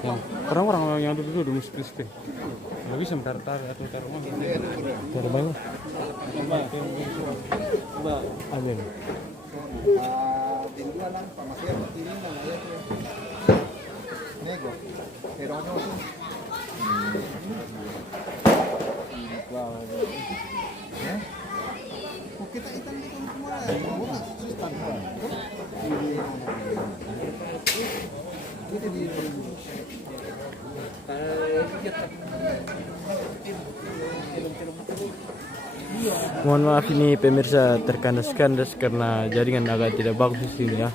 Yang orang-orang yang duduk-duduk mesti nggak bisa tarik atau taruh rumah. Taruh bangun. Coba. Amin. Mohon maaf ini pemirsa terkandas-kandas karena jaringan agak tidak bagus di sini ya.